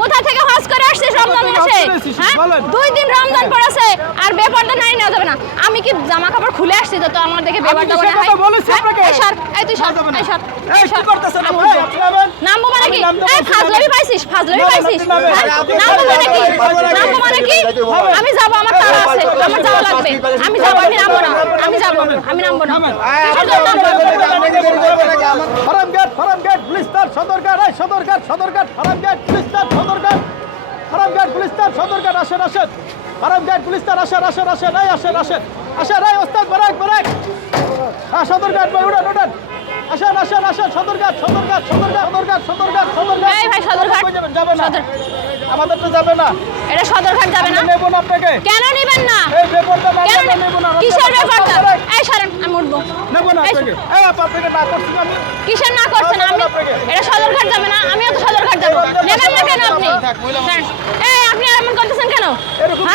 কোথা থেকে হজ করে আসছিস রমজান মাসে হ্যাঁ দুই দিন রমজান পড়েছে আর বেপরদা নাই নেওয়া যাবে না আমি কি জামা কাপড় খুলে আসছি তো আমার দেখে বেপরদা মনে হয় হ্যাঁ? এই সর এই তুই সর। এই সর এই, সর। নামবো মানে কি এই ফাজলামি পাইছিস ফাজলামি পাইছিস। হ্যাঁ? নামবো মানে কি নামবো মানে কি আমি যাব আমার তাড়া আছে আমার যাওয়া লাগবে আমি যাব আমি নামবো না আমি যাব আমি নামবো না নামেন। কিসের জন্য নামবো? Farm gate farm gate police তার সদরঘাট এই Sadarghat Sadarghat farm gate police Sadarghat farm gate police তার সদরঘাট আসেন আসেন। ফার্ম গেট পুলিশ তার আসেন আসেন আসেন এই আসেন আসেন। আসেন এই ওস্তাদ বারাক বারাক। হ্যাঁ সদরঘাট ভাই উঠেন উঠেন। আসেন আসেন আসেন সদরঘাট সদরঘাট সদরঘাট সদরঘাট সদরঘাট সদরঘাট এই ভাই, সদরঘাট। যাবেন যাবে না আমাদের তো যাবে না। এটা সদরঘাট যাবে না। নেব না আপনাকে। কেন নিবেন না? এই বেপরটা না কেন নেব না কিসের ব্যাপারটা? এই সরেন আমি উঠবো। নেব না আপনাকে। এই আপা, আপনাকে না করছি আমি। কিসের এটা সদরঘাট যাবে না আমিও তো সদরঘাট যাব। নেবেন না কেন আপনি। এই আপনি এমন করতেছেন কেন? এরকম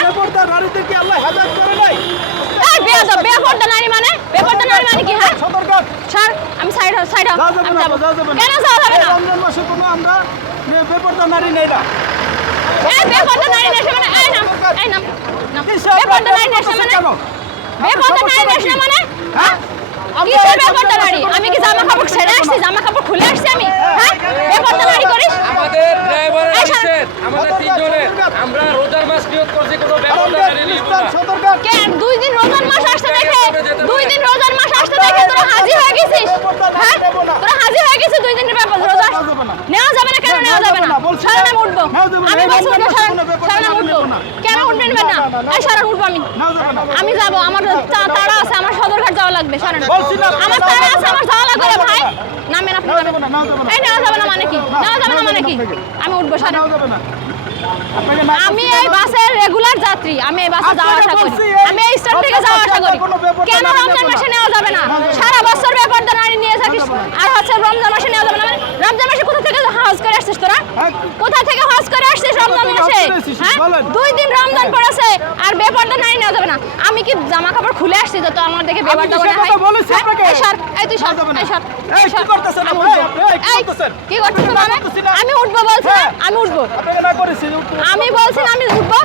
এই সারা- আসছেন আমাদের তিনজনের আমরা রোজার মাস নিয়োগ করছি কোনো ফার্ম ব্যবস্থা গেট পুলিশ নিব না। সদরঘাট দুই দিন রোজার মাস আসতে দেখে। দুই দিন রোজার মাস আসতে দেখে তোরা হাজির হয়ে গেছিস। হ্যাঁ? তোরা হয়ে গেছিস। দুই দিনের ব্যাপার। রোজা নেওয়া যাবে না। যাবে না কেন নেওয়া যাবে না? বলছি। সারা নাম উঠবো। আমি বলছি রমজান সারা সারা নাম উঠবো। কেন উঠবেন না। এই সারা উঠবো আমি। আমি যাব আমার লাগবে সারা আমার নেওয়া আছে আমার যাওয়া লাগবে রে ভাই। নামেন আপনি নেওয়া নামেন যাবে না, নেওয়া যাবে না। এই নেওয়া যাবে না মানে কি? নেওয়া যাবে না মানে কি? আমি উঠবো আমি এই বাসের রেগুলার যাত্রী। আমি এই বাসে যাওয়া আসা করি। আমি এই স্ট্যান্ড থেকে যাওয়া আসা করি। কেন রমজান মাসে নেওয়া যাবে না? সারা বছর ব্যাপারটা নারী নিয়ে থাকিস। আর হচ্ছে রমজান মাসে নেওয়া যাবে না মানে রমজান মাসে কোথা থেকে হজ করে আসছিস তোরা হ্যাঁ। কোথা থেকে হজ করে আসছিস রমজান মাসে হ্যাঁ দুই দিন রমজান পড়েছে আর ব্যাপারটা নারী নেওয়া যাবে না আমি কি জামা কাপড় খুলে আসছি তো আমার দেখে ব্যাপারটা মনে হয় হ্যাঁ? এই তুই সর। এই সর কি সর। করতেছেন আমি আপনি? উঠবো। এই, কি এই, কি করতেছেন মানে আমি উঠবো বলছি। আমি উঠবো আপনাকে না করেছি উঠতে- আমি বলছি আমি উঠবো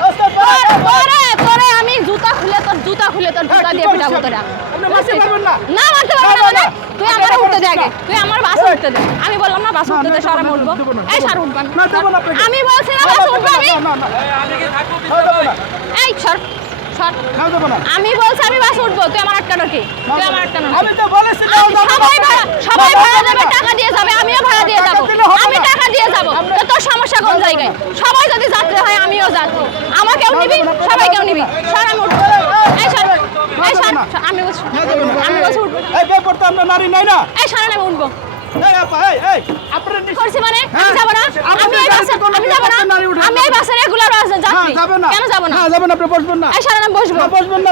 তোরে তোরে আমি জুতা খুলে তোর জুতা খুলে তোর জুতা দিয়ে? পিটাবো তোরা না। তুই আমার উঠতে দে আগে তুই আমার বাস উঠতে দে আমি বললাম না বাস উঠতে দে সারা এই দেবো সার উঠবো আমি বলছি না বাস উঠবো আমি এই, সর। আমি বলছি আমি বাস উঠবো তুই আমার আটকানো কি? তুই আমার আটকানো আমি তো বলেছি। সবাই ভাড়া সবাই ভাড়া দেবে টাকা দিয়ে যাবে আমিও ভাড়া দিয়ে যাব। আমি টাকা দিয়ে যাব। তো তোর সমস্যা কোন জায়গায়? সবাই যদি যাত্রী হয় আমিও যাত্রী। আমাকেও নিবি? সবাইকেও নিবি? আমি সর আমি না। আমি বলছি উঠবো। এই বেপরটা আমরা নারী নাই না। এই সারা আমি উঠবো। এই আপা, এই, এই, আপনারা নিশ্চয়ই- করছি মানে? আমি হ্যাঁ, না। আপনি আমি এই গাড়িতে বাসে কোনো আমি যাব না। নারী উঠান আমি এই না। বাসে রেগুলার বাসে না, যাত্রী যাবে না। কেন যাব না? না, যাবেন আপনি বসবেন না। এই সারা আমি বসবো। না, বসবেন না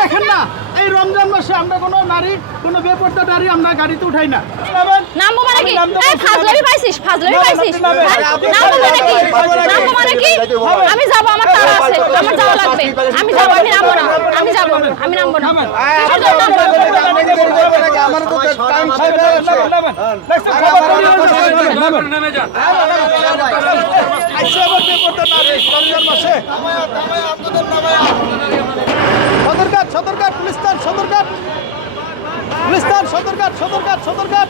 দেখেন না, এই রমজান মাসে আমরা কোনো নারী কোনো বেপরদা নারী আমরা গাড়িতে উঠাই না নামবো মানে কি ফাজলামি পাইছিস ফাজলামি পাইছিস আপনি নামেন। হ্যাঁ? আপনি নামবো মানে কি নামবো মানে কি আমি যাব আমার তাড়া আছে আমার যাওয়া লাগবে আমি যাব আমি নামবো না আমি যাব আমি নামবো না? টাইম নামেন। নেমে নারী, রমজান মাসে। সদরঘাট সদরঘাট পুলিশ স্থান সদরঘাট পুলিশ স্থান সদরঘাট সদরঘাট সদরঘাট।